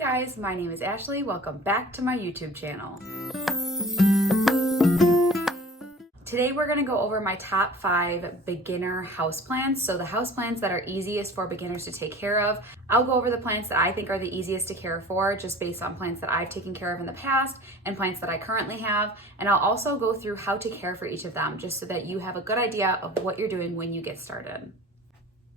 guys, my name is Ashley. Welcome back to my YouTube channel. Today we're gonna go over my top 5 beginner houseplants. So the houseplants that are easiest for beginners to take care of. I'll go over the plants that I think are the easiest to care for just based on plants that I've taken care of in the past and plants that I currently have. And I'll also go through how to care for each of them just so that you have a good idea of what you're doing when you get started.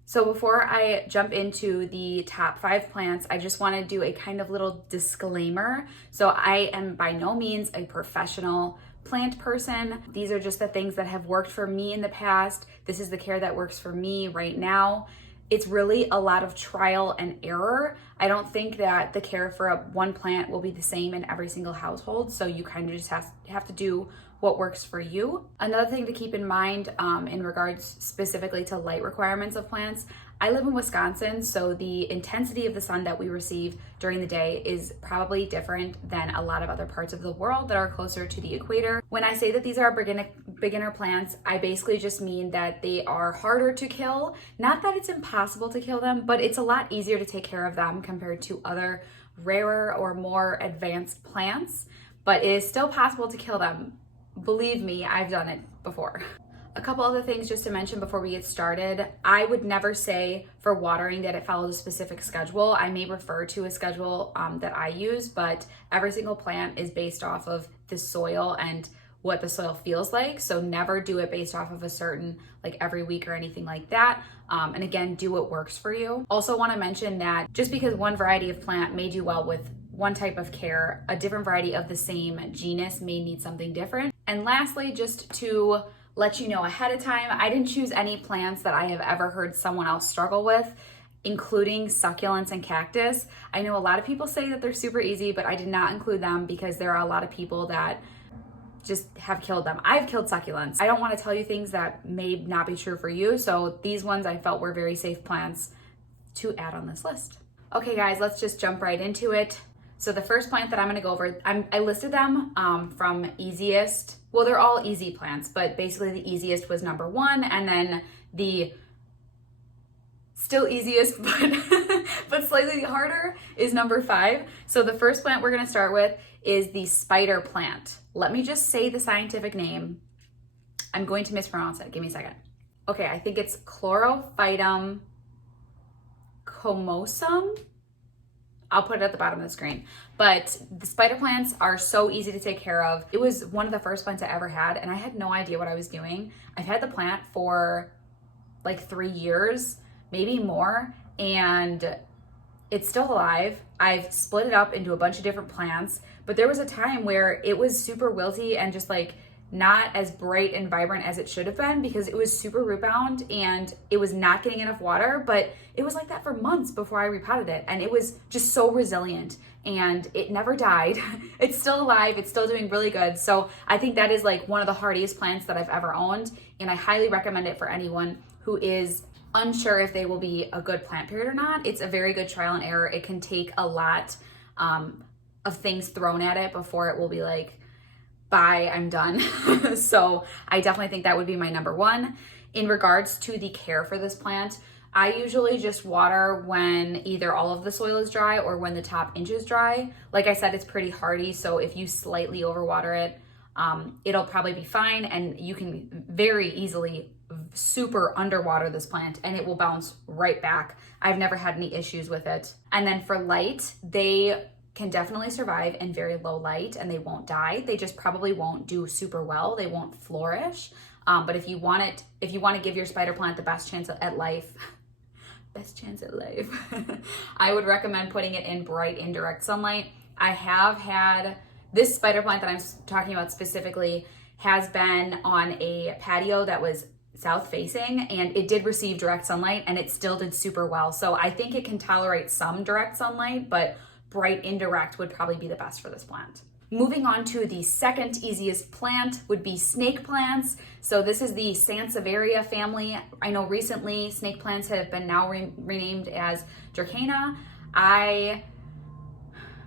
So before I jump into the top 5 plants, I just want to do a kind of little disclaimer. So I am by no means a professional plant person. These are just the things that have worked for me in the past. This is the care that works for me right now. It's really a lot of trial and error. I don't think that the care for one plant will be the same in every single household. So you kind of just have to do what works for you. Another thing to keep in mind in regards specifically to light requirements of plants, I live in Wisconsin, so the intensity of the sun that we receive during the day is probably different than a lot of other parts of the world that are closer to the equator. When I say that these are beginner plants, I basically just mean that they are harder to kill. Not that it's impossible to kill them, but it's a lot easier to take care of them compared to other rarer or more advanced plants, but it is still possible to kill them. Believe me, I've done it before. A couple other things just to mention before we get started. I would never say for watering that it follows a specific schedule. I may refer to a schedule that I use, but every single plant is based off of the soil and what the soil feels like. So never do it based off of a certain, like every week or anything like that. And again, do what works for you. Also want to mention that just because one variety of plant may do well with one type of care, a different variety of the same genus may need something different. And lastly, just to let you know ahead of time, I didn't choose any plants that I have ever heard someone else struggle with, including succulents and cactus. I know a lot of people say that they're super easy, but I did not include them because there are a lot of people that just have killed them. I've killed succulents. I don't want to tell you things that may not be true for you, so these ones I felt were very safe plants to add on this list. Okay guys, let's just jump right into it. So the first plant that I'm gonna go over, I listed them from easiest. Well, they're all easy plants, but basically the easiest was number 1, and then the still easiest, but slightly harder is number 5. So the first plant we're gonna start with is the spider plant. Let me just say the scientific name. I'm going to mispronounce it, give me a second. Okay, I think it's Chlorophytum comosum. I'll put it at the bottom of the screen. But the spider plants are so easy to take care of. It was one of the first plants I ever had, and I had no idea what I was doing. I've had the plant for like 3 years, maybe more, and it's still alive. I've split it up into a bunch of different plants, but there was a time where it was super wilty and just like not as bright and vibrant as it should have been because it was super root bound and it was not getting enough water, but it was like that for months before I repotted it, and it was just so resilient and it never died. It's still alive, it's still doing really good. So I think that is like one of the hardiest plants that I've ever owned, and I highly recommend it for anyone who is unsure if they will be a good plant period or not. It's a very good trial and error. It can take a lot of things thrown at it before it will be like, bye, I'm done. So I definitely think that would be my number 1. In regards to the care for this plant, I usually just water when either all of the soil is dry or when the top inch is dry. Like I said, it's pretty hardy, so if you slightly overwater it, it'll probably be fine, and you can very easily super underwater this plant and it will bounce right back. I've never had any issues with it. And then for light, they can definitely survive in very low light and they won't die. They just probably won't do super well. They won't flourish. But if you want to give your spider plant the best chance at life, I would recommend putting it in bright indirect sunlight. I have had this spider plant that I'm talking about specifically has been on a patio that was south facing, and it did receive direct sunlight and it still did super well. So I think it can tolerate some direct sunlight, but bright indirect would probably be the best for this plant. Moving on to the second easiest plant would be snake plants. So this is the Sansevieria family. I know recently snake plants have been now renamed as Dracaena. I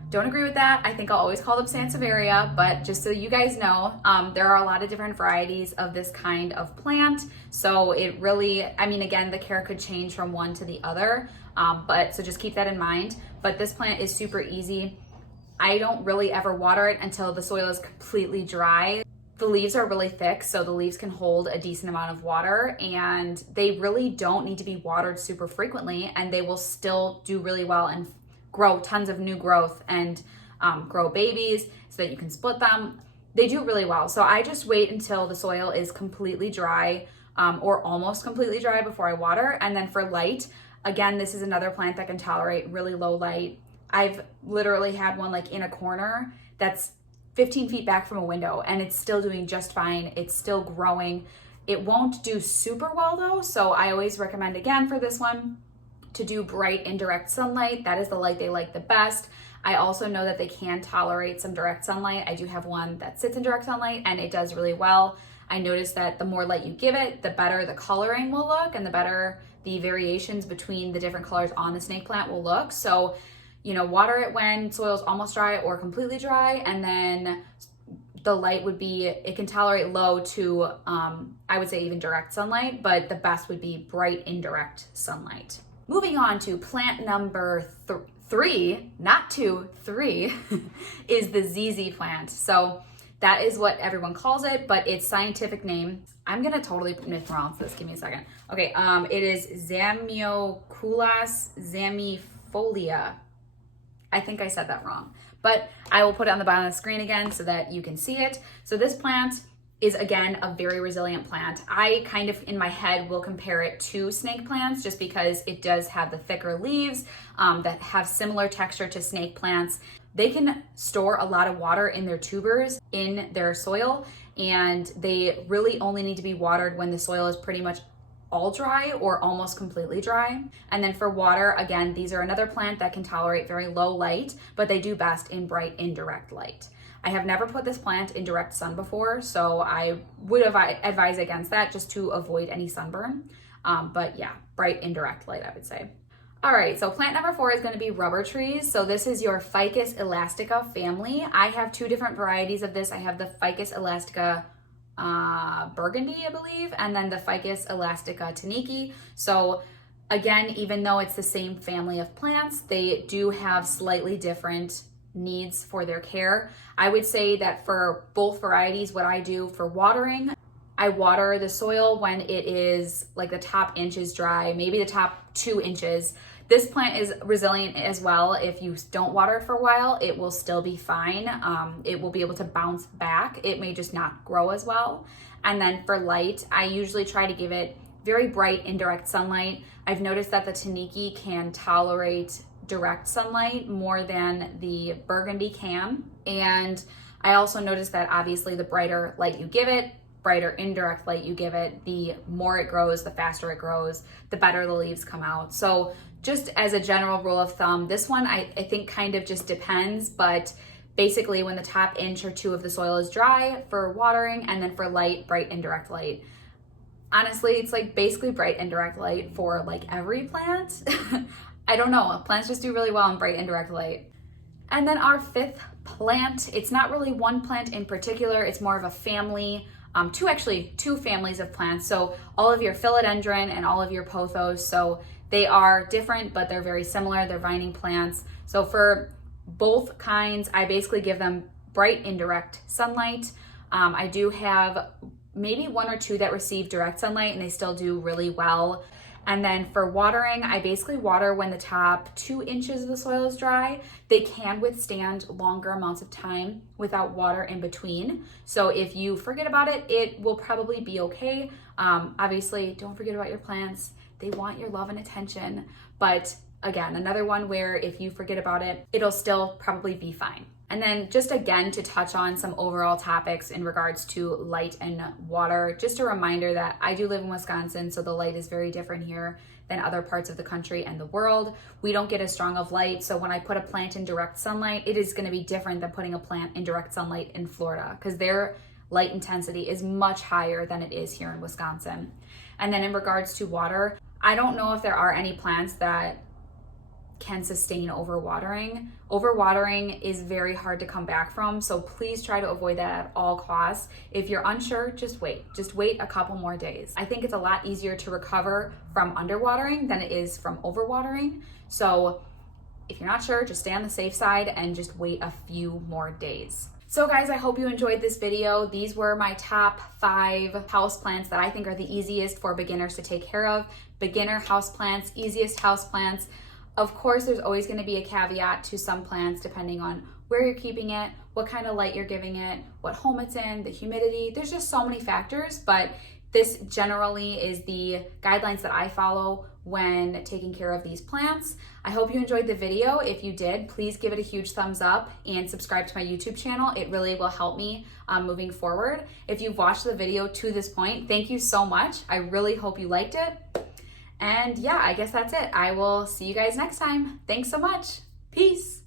don't agree with that. I think I'll always call them Sansevieria, but just so you guys know, there are a lot of different varieties of this kind of plant. So it really, I mean, again, the care could change from one to the other. So just keep that in mind. But this plant is super easy. I don't really ever water it until the soil is completely dry. The leaves are really thick, so the leaves can hold a decent amount of water, and they really don't need to be watered super frequently, and they will still do really well and grow tons of new growth and grow babies so that you can split them. They do really well. So I just wait until the soil is completely dry or almost completely dry before I water. And then for light, again, this is another plant that can tolerate really low light. I've literally had one like in a corner that's 15 feet back from a window, and it's still doing just fine. It's still growing. It won't do super well though, so I always recommend, again, for this one to do bright indirect sunlight. That is the light they like the best. I also know that they can tolerate some direct sunlight. I do have one that sits in direct sunlight and it does really well. I noticed that the more light you give it, the better the coloring will look and the better the variations between the different colors on the snake plant will look. So, water it when soil's almost dry or completely dry, and then the light would be, it can tolerate low to, I would say even direct sunlight, but the best would be bright indirect sunlight. Moving on to plant number three, not two, three, is the ZZ plant. So that is what everyone calls it, but its scientific name, I'm gonna totally mispronounce this, give me a second. Okay, it is Zamioculus zamifolia. I think I said that wrong, but I will put it on the bottom of the screen again so that you can see it. So this plant is, again, a very resilient plant. I kind of, in my head, will compare it to snake plants just because it does have the thicker leaves that have similar texture to snake plants. They can store a lot of water in their tubers in their soil, and they really only need to be watered when the soil is pretty much all dry or almost completely dry. And then for water, again, these are another plant that can tolerate very low light, but they do best in bright indirect light. I have never put this plant in direct sun before, so I would advise against that just to avoid any sunburn. But yeah, bright indirect light, I would say. All right, so plant number 4 is going to be rubber trees. So this is your Ficus elastica family. I have 2 different varieties of this. I have the Ficus elastica burgundy, I believe, and then the Ficus elastica taniki. So again, even though it's the same family of plants, they do have slightly different needs for their care. I would say that for both varieties, what I do for watering, I water the soil when it is like the top inch is dry, maybe the top 2 inches. This plant is resilient as well. If you don't water it for a while, it will still be fine. It will be able to bounce back. It may just not grow as well. And then for light, I usually try to give it very bright indirect sunlight. I've noticed that the taniki can tolerate direct sunlight more than the burgundy can. And I also noticed that obviously the brighter light you give it, brighter indirect light you give it, the more it grows, the faster it grows, the better the leaves come out. So just as a general rule of thumb, this one I think kind of just depends, but basically when the top inch or 2 of the soil is dry for watering, and then for light, bright indirect light. Honestly, it's like basically bright indirect light for like every plant. I don't know, plants just do really well in bright indirect light. And then our 5th plant, it's not really one plant in particular, it's more of a family, 2 families of plants. So all of your philodendron and all of your pothos, so they are different, but they're very similar, they're vining plants. So for both kinds, I basically give them bright indirect sunlight. I do have maybe 1 or 2 that receive direct sunlight and they still do really well. And then for watering, I basically water when the top 2 inches of the soil is dry. They can withstand longer amounts of time without water in between. So if you forget about it, it will probably be okay. Obviously, don't forget about your plants. They want your love and attention. But again, another one where if you forget about it, it'll still probably be fine. And then just again to touch on some overall topics in regards to light and water, just a reminder that I do live in Wisconsin, so the light is very different here than other parts of the country and the world. We don't get as strong of light, so when I put a plant in direct sunlight, it is going to be different than putting a plant in direct sunlight in Florida because their light intensity is much higher than it is here in Wisconsin. And then in regards to water, I don't know if there are any plants that can sustain overwatering. Overwatering is very hard to come back from, so please try to avoid that at all costs. If you're unsure, just wait. Just wait a couple more days. I think it's a lot easier to recover from underwatering than it is from overwatering. So if you're not sure, just stay on the safe side and just wait a few more days. So guys, I hope you enjoyed this video. These were my top 5 houseplants that I think are the easiest for beginners to take care of. Beginner houseplants, easiest houseplants. Of course, there's always going to be a caveat to some plants depending on where you're keeping it, what kind of light you're giving it, what home it's in, the humidity. There's just so many factors, but this generally is the guidelines that I follow when taking care of these plants. I hope you enjoyed the video. If you did, please give it a huge thumbs up and subscribe to my YouTube channel. It really will help me moving forward. If you've watched the video to this point, thank you so much. I really hope you liked it. And yeah, I guess that's it. I will see you guys next time. Thanks so much. Peace.